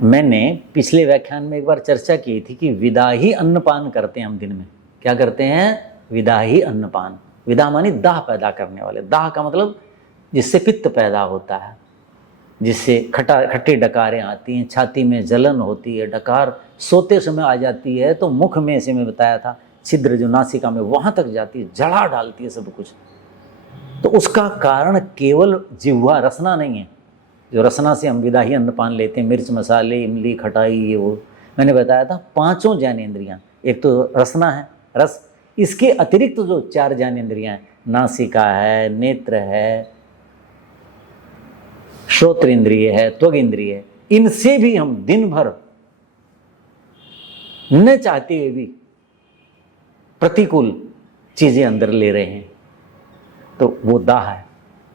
मैंने पिछले व्याख्यान में एक बार चर्चा की थी कि विदाही अन्नपान करते हैं हम दिन में। क्या करते हैं? विदाही अन्नपान। विदा मानी दाह पैदा करने वाले। दाह का मतलब जिससे पित्त पैदा होता है, जिससे खट्टी डकारें आती हैं, छाती में जलन होती है, डकार सोते समय आ जाती है तो मुख में, से मैं बताया था, छिद्र जो नासिका में वहां तक जाती है, जला डालती है सब कुछ। तो उसका कारण केवल जिह्वा, रसना नहीं है। जो रसना से हम विदाही अन्नपान लेते हैं, मिर्च मसाले, इमली, खटाई, ये वो मैंने बताया था, 5 ज्ञानेंद्रियां। एक तो रसना है, रस। इसके अतिरिक्त जो 4 ज्ञानेंद्रियां हैं, नासिका है, नेत्र है, श्रोत्र इंद्रिय है, त्वग इंद्रिय है, इनसे भी हम दिन भर न चाहते हुए भी प्रतिकूल चीजें अंदर ले रहे हैं, तो वो दाह है।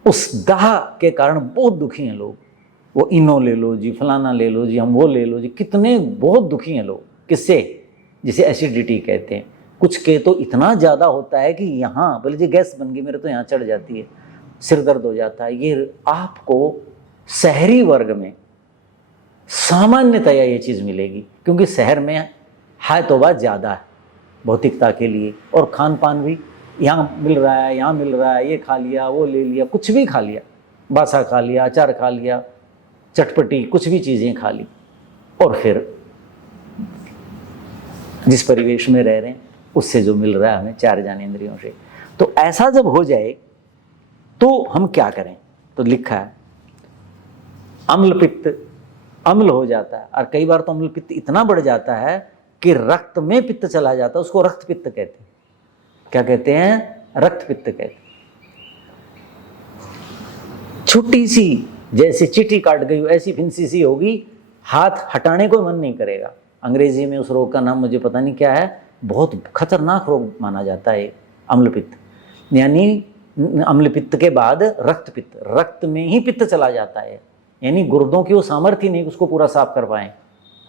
उस दाह के कारण बहुत दुखी हैं लोग। वो इनो ले लो जी, फलाना ले लो जी, हम वो ले लो जी, कितने बहुत दुखी हैं लोग। किससे? जिसे एसिडिटी कहते हैं। कुछ के तो इतना ज़्यादा होता है कि यहाँ बोले जी गैस बन गई, मेरे तो यहाँ चढ़ जाती है, सिर दर्द हो जाता है। ये आपको शहरी वर्ग में सामान्यतया ये चीज़ मिलेगी, क्योंकि शहर में हाय तौबा ज़्यादा है भौतिकता के लिए, और खान पान भी यहाँ मिल रहा है, यहाँ मिल रहा है, ये खा लिया, वो ले लिया, कुछ भी खा लिया, बासा खा लिया, अचार खा लिया, चटपटी कुछ भी चीज़ें खा ली, और फिर जिस परिवेश में रह रहे हैं उससे जो मिल रहा है हमें 4 ज्ञानेंद्रियों से। तो ऐसा जब हो जाए तो हम क्या करें? तो लिखा है अम्ल पित्त, अम्ल हो जाता है। और कई बार तो अम्ल पित्त इतना बढ़ जाता है कि रक्त में पित्त चला जाता है। उसको रक्त पित्त कहते हैं। क्या कहते हैं? रक्त पित्त कहते हैं। छोटी सी जैसे चींटी काट गई ऐसी फिंसी सी होगी, हाथ हटाने को मन नहीं करेगा। अंग्रेजी में उस रोग का नाम मुझे पता नहीं क्या है, बहुत खतरनाक रोग माना जाता है अम्ल पित्त। यानी अम्ल पित्त के बाद रक्त पित्त, रक्त में ही पित्त चला जाता है, यानी गुर्दों की वो सामर्थ्य नहीं उसको पूरा साफ कर पाए,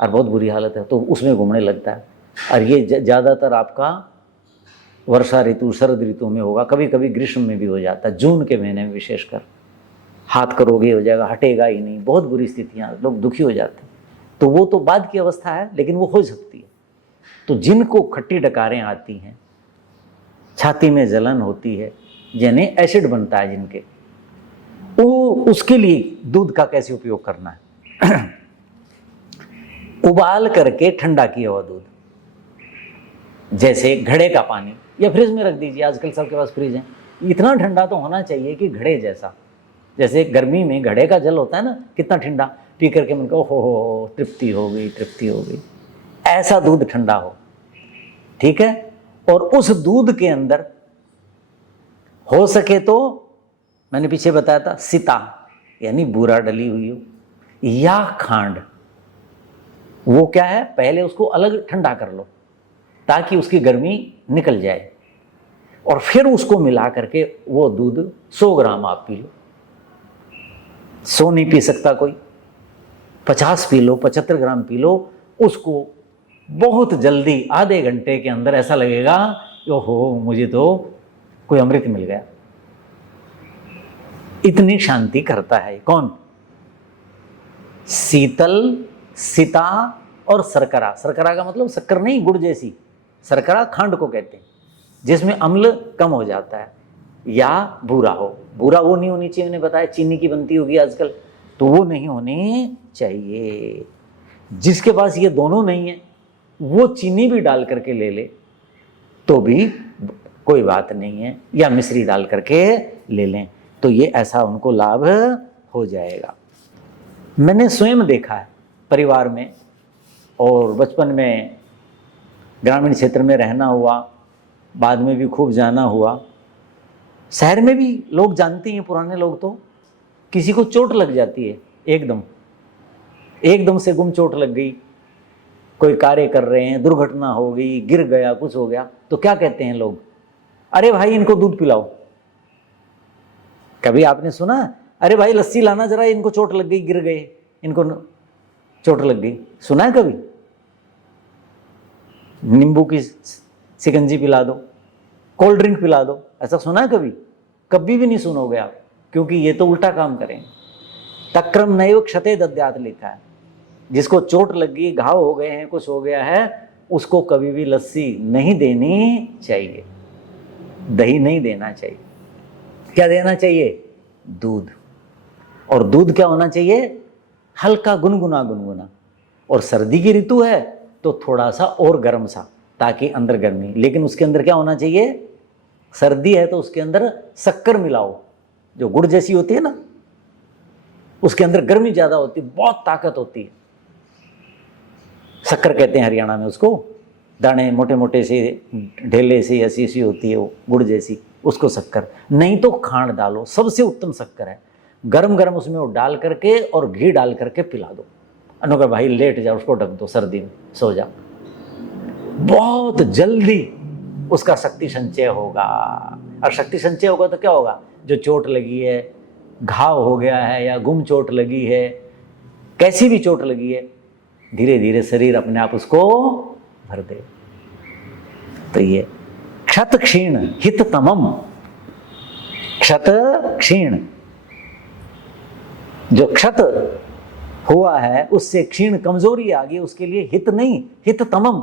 और बहुत बुरी हालत है, तो उसमें घूमने लगता है। और ये ज़्यादातर आपका वर्षा ऋतु, शरद ऋतु में होगा, कभी कभी ग्रीष्म में भी हो जाता है, जून के महीने में विशेषकर। हाथ करोगे हो जाएगा, हटेगा ही नहीं, बहुत बुरी स्थितियाँ, लोग दुखी हो जाते हैं। तो वो तो बाद की अवस्था है, लेकिन वो हो सकती है। तो जिनको खट्टी डकारें आती हैं, छाती में जलन होती है, यानी एसिड बनता है जिनके, वो उसके लिए दूध का कैसे उपयोग करना है? उबाल करके ठंडा किया हुआ दूध, जैसे घड़े का पानी, या फ्रिज में रख दीजिए। आजकल सबके पास फ्रिज है। इतना ठंडा तो होना चाहिए कि घड़े जैसा, जैसे गर्मी में घड़े का जल होता है ना, कितना ठंडा, पी करके मन को हो तृप्ति हो गई, तृप्ति हो गई। ऐसा दूध ठंडा हो, ठीक है। और उस दूध के अंदर हो सके तो, मैंने पीछे बताया था, सीता यानी बूरा डली हुई हो, या खांड। वो क्या है, पहले उसको अलग ठंडा कर लो ताकि उसकी गर्मी निकल जाए, और फिर उसको मिला करके वो दूध 100 ग्राम आप पी लो। 100 नहीं पी सकता कोई, 50 पी लो, 75 ग्राम पी लो। उसको बहुत जल्दी आधे घंटे के अंदर ऐसा लगेगा ओहो मुझे तो कोई अमृत मिल गया। इतनी शांति करता है। कौन? शीतल, सीता और शर्करा। शर्करा का मतलब शक्कर नहीं, गुड़ जैसी। शर्करा खांड को कहते हैं, जिसमें अम्ल कम हो जाता है, या बूरा हो। बूरा वो नहीं होनी चाहिए, मैंने बताया चीनी की बनती होगी आजकल, तो वो नहीं होनी चाहिए। जिसके पास ये दोनों नहीं है वो चीनी भी डाल करके ले ले तो भी कोई बात नहीं है, या मिश्री डाल करके ले लें, तो ये ऐसा उनको लाभ हो जाएगा। मैंने स्वयं देखा है परिवार में, और बचपन में ग्रामीण क्षेत्र में रहना हुआ, बाद में भी खूब जाना हुआ। शहर में भी लोग जानते हैं, पुराने लोग तो, किसी को चोट लग जाती है एकदम से गुम चोट लग गई, कोई कार्य कर रहे हैं, दुर्घटना हो गई, गिर गया, कुछ हो गया, तो क्या कहते हैं लोग? अरे भाई इनको दूध पिलाओ। कभी आपने सुना अरे भाई लस्सी लाना जरा, इनको चोट लग गई, गिर गए, इनको चोट लग गई? सुना है कभी? नींबू की शिकंजी पिला दो, कोल्ड ड्रिंक पिला दो, ऐसा सुना है कभी? कभी भी नहीं सुनोगे आप, क्योंकि ये तो उल्टा काम करें। तक्रम नैव क्षते दद्यात् लिखा है। जिसको चोट लगी, घाव हो गए हैं, कुछ हो गया है, उसको कभी भी लस्सी नहीं देनी चाहिए, दही नहीं देना चाहिए। क्या देना चाहिए? दूध। और दूध क्या होना चाहिए? हल्का गुनगुना गुनगुना। और सर्दी की ऋतु है तो थोड़ा सा और गर्म सा, ताकि अंदर गर्मी। लेकिन उसके अंदर क्या होना चाहिए? सर्दी है तो उसके अंदर शक्कर मिलाओ, जो गुड़ जैसी होती है ना, उसके अंदर गर्मी ज्यादा होती है, बहुत ताकत होती है। शक्कर कहते हैं हरियाणा में उसको। दाने मोटे मोटे से, ढेले से ऐसी ऐसी होती है वो, गुड़ जैसी, उसको शक्कर। नहीं तो खांड डालो, सबसे उत्तम शक्कर है। गरम गरम उसमें वो डाल करके और घी डाल करके पिला दो। अनुका भाई लेट जाओ, उसको ढक दो, सर्दी में सो जा, बहुत जल्दी उसका शक्ति संचय होगा। और शक्ति संचय होगा तो क्या होगा? जो चोट लगी है, घाव हो गया है, या गुम चोट लगी है, कैसी भी चोट लगी है, धीरे धीरे शरीर अपने आप उसको भर दे। तो ये क्षत क्षीण हित तमम, क्षत क्षीण, जो क्षत हुआ है उससे क्षीण कमजोरी आ गई, उसके लिए हित नहीं, हित तमम,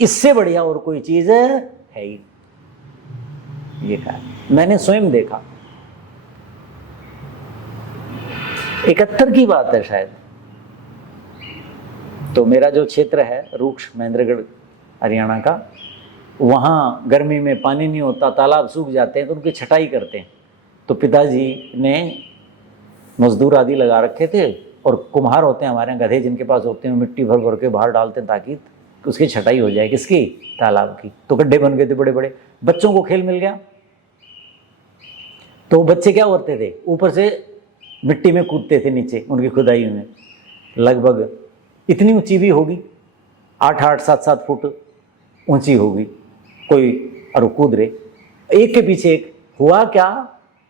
इससे बढ़िया और कोई चीज है ही। ये कहा मैंने स्वयं देखा। 71 की बात है शायद। तो मेरा जो क्षेत्र है रूक्ष महेंद्रगढ़ हरियाणा का, वहाँ गर्मी में पानी नहीं होता, तालाब सूख जाते हैं, तो उनकी छटाई करते हैं। तो पिताजी ने मजदूर आदि लगा रखे थे, और कुम्हार होते हैं हमारे यहाँ, गधे जिनके पास होते हैं, मिट्टी भर भर के बाहर डालते हैं ताकि उसकी छटाई हो जाए। किसकी? तालाब की। तो गड्ढे बन गए थे बड़े बड़े, बच्चों को खेल मिल गया। तो बच्चे क्या करते थे? ऊपर से मिट्टी में कूदते थे नीचे, उनकी खुदाई में लगभग इतनी ऊंची भी होगी, 8-8, 7-7 फुट ऊंची होगी कोई, और कूद रहे एक के पीछे एक। हुआ क्या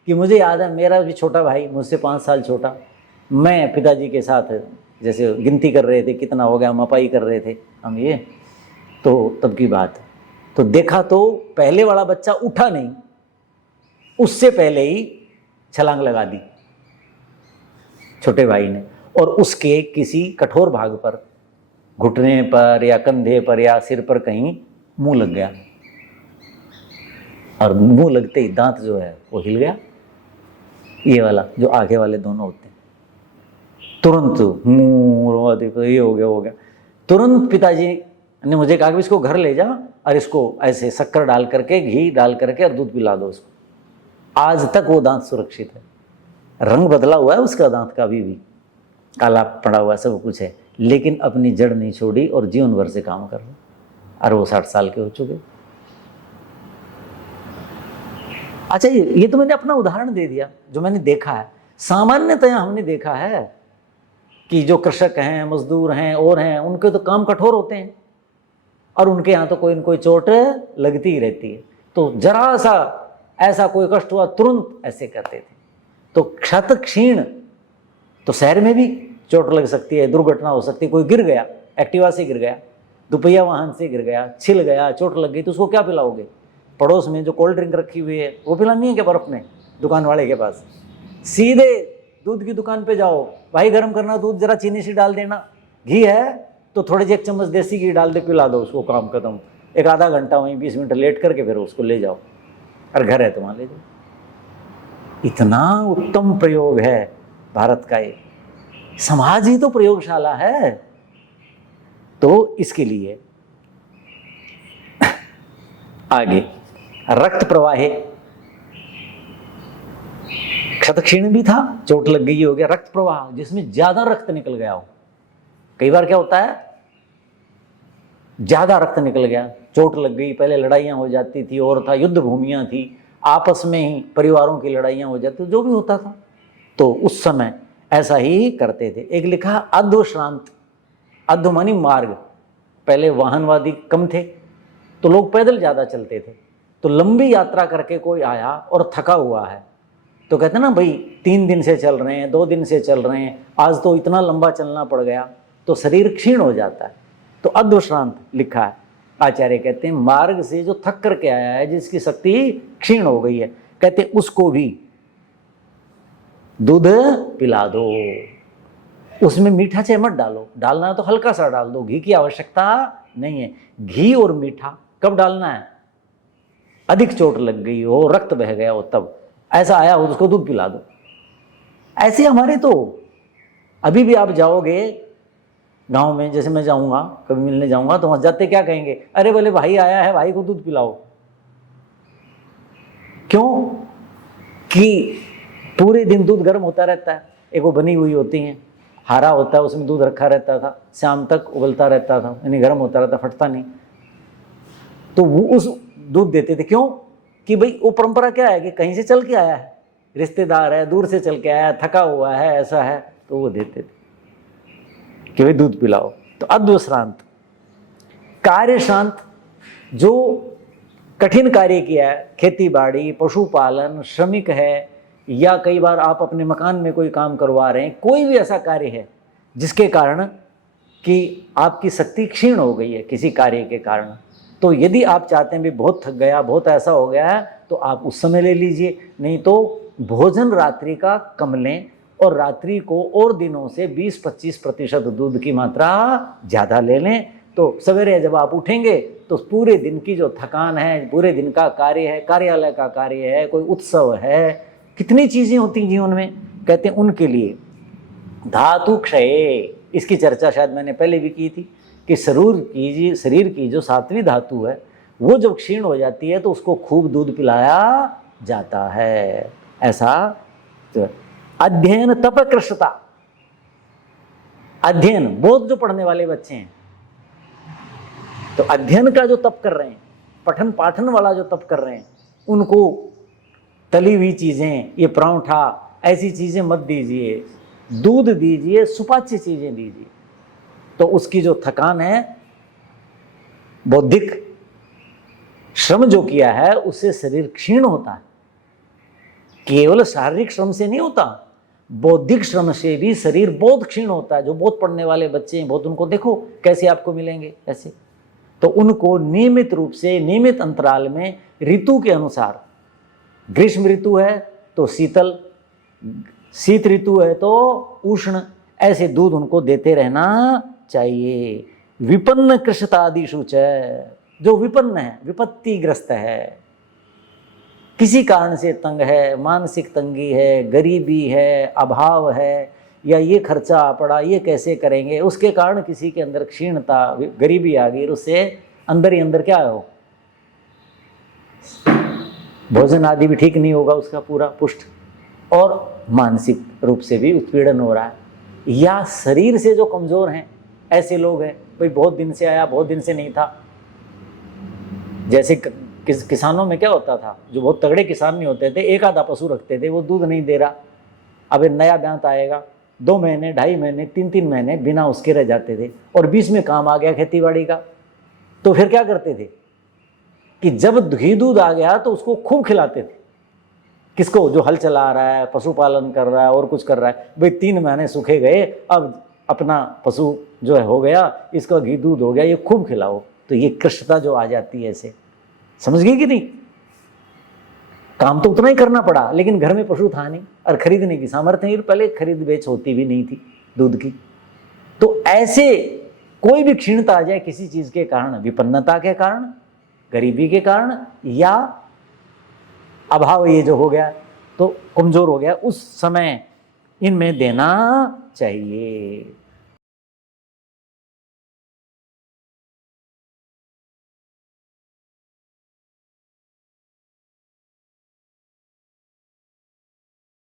कि मुझे याद है, मेरा भी छोटा भाई मुझसे 5 साल छोटा, मैं पिताजी के साथ जैसे गिनती कर रहे थे कितना हो गया, मपाई कर रहे थे हम, ये तो तब की बात। तो देखा तो पहले वाला बच्चा उठा नहीं, उससे पहले ही छलांग लगा दी छोटे भाई ने, और उसके किसी कठोर भाग पर, घुटने पर या कंधे पर या सिर पर कहीं मुंह लग गया, और मुंह लगते ही दांत जो है वो हिल गया, ये वाला जो आगे वाले दोनों होते हैं। तुरंत मुंह ये हो गया। तुरंत पिताजी ने मुझे कहा कि इसको घर ले जा और इसको ऐसे शक्कर डाल करके, घी डाल करके और दूध पिला दो उसको। आज तक वो दांत सुरक्षित है, रंग बदला हुआ है उसका दांत का, अभी भी काला पड़ा हुआ सब कुछ है, लेकिन अपनी जड़ नहीं छोड़ी और जीवन भर से काम कर रहे, और वो 60 साल के हो चुके। अच्छा, ये तो मैंने अपना उदाहरण दे दिया जो मैंने देखा है। सामान्यतया हमने देखा है कि जो कृषक हैं, मजदूर हैं और हैं, उनके तो काम कठोर होते हैं, और उनके यहाँ तो कोई न कोई चोट लगती ही रहती है। तो जरा सा ऐसा कोई कष्ट हुआ तुरंत ऐसे करते थे। तो क्षत क्षीण, तो शहर में भी चोट लग सकती है, दुर्घटना हो सकती है। कोई गिर गया, एक्टिवा से गिर गया, दुपहिया वाहन से गिर गया, छिल गया, चोट लग गई, तो उसको क्या पिलाओगे? पड़ोस में जो कोल्ड ड्रिंक रखी हुई है वो पिलानी है क्या बर्फ में? दुकान वाले के पास सीधे दूध की दुकान पे जाओ, भाई गर्म करना दूध, जरा चीनी सी डाल देना, घी है तो थोड़े से 1 चम्मच देसी घी डाल दे, पिला दो उसको, काम खत्म। एक आधा घंटा वहीं 20 मिनट लेट करके फिर उसको ले जाओ, और घर है तो वहाँ ले जाओ। इतना उत्तम प्रयोग है भारत का, ये समाज ही तो प्रयोगशाला है। तो इसके लिए आगे रक्त प्रवाह, क्षत क्षीण भी था, चोट लग गई हो गया, रक्त प्रवाह जिसमें ज्यादा रक्त निकल गया हो। कई बार क्या होता है, ज्यादा रक्त निकल गया, चोट लग गई, पहले लड़ाइयां हो जाती थी, और था युद्ध भूमियां थी, आपस में ही परिवारों की लड़ाइयां हो जाती, जो भी होता था, तो उस समय ऐसा ही करते थे। एक लिखा अध्वश्रांत, अध्व मानी मार्ग, पहले वाहनवादी कम थे तो लोग पैदल ज्यादा चलते थे। तो लंबी यात्रा करके कोई आया और थका हुआ है, तो कहते ना भाई 3 दिन से चल रहे हैं, 2 दिन से चल रहे हैं, आज तो इतना लंबा चलना पड़ गया, तो शरीर क्षीण हो जाता है। तो अध्वश्रांत लिखा है, आचार्य कहते हैं मार्ग से जो थक करके आया है, जिसकी शक्ति क्षीण हो गई है, कहते उसको भी दूध पिला दो। उसमें मीठा चाहे मत डालो, डालना है तो हल्का सा डाल दो, घी की आवश्यकता नहीं है। घी और मीठा कब डालना है? अधिक चोट लग गई हो, रक्त बह गया हो, तब ऐसा आया हो तो उसको दूध पिला दो। ऐसे हमारे तो अभी भी आप जाओगे गांव में, जैसे मैं जाऊंगा कभी मिलने जाऊंगा तो वहां जाते क्या कहेंगे, अरे बोले भाई आया है, भाई को दूध पिलाओ। क्यों? कि पूरे दिन दूध गर्म होता रहता है, एक वो बनी हुई होती है, हारा होता है, उसमें दूध रखा रहता था, शाम तक उबलता रहता था, यानी गर्म होता रहता, फटता नहीं। तो वो उस दूध देते थे। क्यों? कि भाई वो परंपरा क्या है कि कहीं से चल के आया है, रिश्तेदार है, दूर से चल के आया है, थका हुआ है, ऐसा है, तो वो देते थे कि भाई दूध पिलाओ। तो अद्व श्रांत, कार्य शांत, जो कठिन कार्य किया है, खेती बाड़ी, पशुपालन, श्रमिक है, या कई बार आप अपने मकान में कोई काम करवा रहे हैं, कोई भी ऐसा कार्य है जिसके कारण कि आपकी शक्ति क्षीण हो गई है किसी कार्य के कारण, तो यदि आप चाहते हैं भी बहुत थक गया, बहुत ऐसा हो गया है, तो आप उस समय ले लीजिए। नहीं तो भोजन रात्रि का कम लें और रात्रि को और दिनों से 20-25% दूध की मात्रा ज़्यादा ले लें। तो सवेरे जब आप उठेंगे तो पूरे दिन की जो थकान है, पूरे दिन का कार्य है, कार्यालय का कार्य है, कोई उत्सव है, कितनी चीज़ें होती हैं जीवन में, कहते हैं उनके लिए धातु क्षय, इसकी चर्चा शायद मैंने पहले भी की थी कि शरीर की जो 7वीं धातु है वो जब क्षीण हो जाती है तो उसको खूब दूध पिलाया जाता है। ऐसा तो अध्ययन तप कृष्णता, अध्ययन, बहुत जो पढ़ने वाले बच्चे हैं तो अध्ययन का जो तप कर रहे हैं, पठन पाठन वाला जो तप कर रहे हैं, उनको तली हुई चीजें, ये परांठा, ऐसी चीजें मत दीजिए, दूध दीजिए, सुपाच्य चीजें दीजिए। तो उसकी जो थकान है, बौद्धिक श्रम जो किया है उससे शरीर क्षीण होता है। केवल शारीरिक श्रम से नहीं होता, बौद्धिक श्रम से भी शरीर बहुत क्षीण होता है। जो बहुत पढ़ने वाले बच्चे हैं, बहुत उनको देखो कैसे आपको मिलेंगे ऐसे, तो उनको नियमित रूप से, नियमित अंतराल में, ऋतु के अनुसार, ग्रीष्म ऋतु है तो शीतल, शीत ऋतु है तो उष्ण, ऐसे दूध उनको देते रहना चाहिए। विपन्न कृषतादिषु च, जो विपन्न है, विपत्तिग्रस्त है, किसी कारण से तंग है, मानसिक तंगी है, गरीबी है, अभाव है, या ये खर्चा पड़ा, ये कैसे करेंगे, उसके कारण किसी के अंदर क्षीणता, गरीबी आ गई, उससे अंदर ही अंदर क्या हो, भोजन आदि भी ठीक नहीं होगा उसका पूरा पुष्ट, और मानसिक रूप से भी उत्पीड़न हो रहा है। या शरीर से जो कमजोर हैं, ऐसे लोग हैं, भाई बहुत दिन से आया, बहुत दिन से नहीं था। जैसे किसानों में क्या होता था, जो बहुत तगड़े किसान नहीं होते थे, एक आधा पशु रखते थे, वो दूध नहीं दे रहा, अब नया ब्यांत आएगा, 2 महीने, 2.5 महीने, 3-3 महीने बिना उसके रह जाते थे, और बीच में काम आ गया खेती बाड़ी का, तो फिर क्या करते थे कि जब घी दूध आ गया तो उसको खूब खिलाते थे। किसको? जो हल चला रहा है, पशुपालन कर रहा है और कुछ कर रहा है, भाई 3 महीने सूखे गए, अब अपना पशु जो है हो गया, इसका घी दूध हो गया, ये खूब खिलाओ। तो ये कृष्णता जो आ जाती है, ऐसे समझ गई कि नहीं? काम तो उतना ही करना पड़ा, लेकिन घर में पशु था नहीं और खरीदने की सामर्थ्य नहीं, पहले खरीद बेच होती भी नहीं थी दूध की। तो ऐसे कोई भी क्षीणता आ जाए किसी चीज के कारण, विपन्नता के कारण, गरीबी के कारण, या अभाव ये जो हो गया तो कमजोर हो गया, उस समय इनमें देना चाहिए।